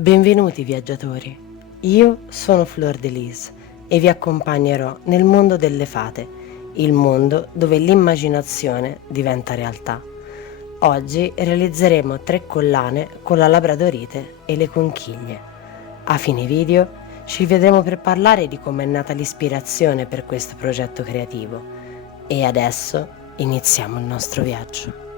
Benvenuti viaggiatori, io sono Fleur de Lis e vi accompagnerò nel mondo delle fate, il mondo dove l'immaginazione diventa realtà. Oggi realizzeremo 3 collane con la labradorite e le conchiglie. A fine video ci vedremo per parlare di come è nata l'ispirazione per questo progetto creativo. E adesso iniziamo il nostro viaggio.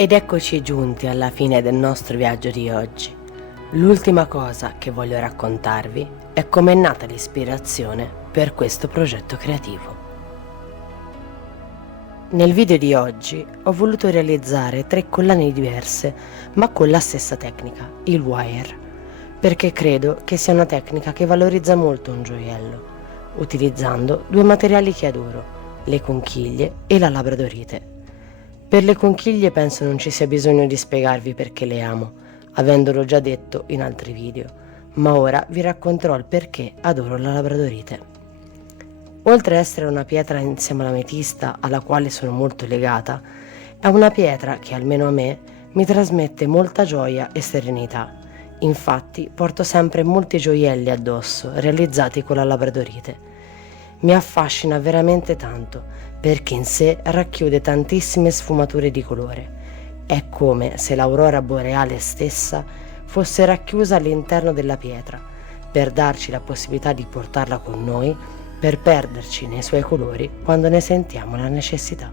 Ed eccoci giunti alla fine del nostro viaggio di oggi. L'ultima cosa che voglio raccontarvi è come è nata l'ispirazione per questo progetto creativo. Nel video di oggi ho voluto realizzare 3 collane diverse, ma con la stessa tecnica, il wire, perché credo che sia una tecnica che valorizza molto un gioiello, utilizzando 2 materiali che adoro, le conchiglie e la labradorite. Per le conchiglie penso non ci sia bisogno di spiegarvi perché le amo, avendolo già detto in altri video, ma ora vi racconterò il perché adoro la labradorite. Oltre ad essere una pietra insieme all'ametista alla quale sono molto legata, è una pietra che almeno a me mi trasmette molta gioia e serenità. Infatti porto sempre molti gioielli addosso realizzati con la labradorite. Mi affascina veramente tanto perché in sé racchiude tantissime sfumature di colore. È come se l'aurora boreale stessa fosse racchiusa all'interno della pietra, per darci la possibilità di portarla con noi, per perderci nei suoi colori quando ne sentiamo la necessità.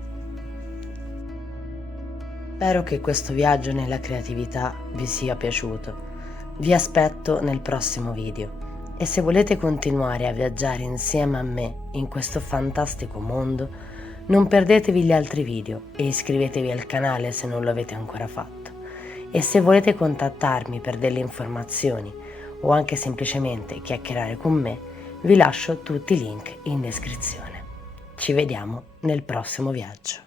Spero che questo viaggio nella creatività vi sia piaciuto. Vi aspetto nel prossimo video. E se volete continuare a viaggiare insieme a me in questo fantastico mondo, non perdetevi gli altri video e iscrivetevi al canale se non lo avete ancora fatto. E se volete contattarmi per delle informazioni o anche semplicemente chiacchierare con me, vi lascio tutti i link in descrizione. Ci vediamo nel prossimo viaggio.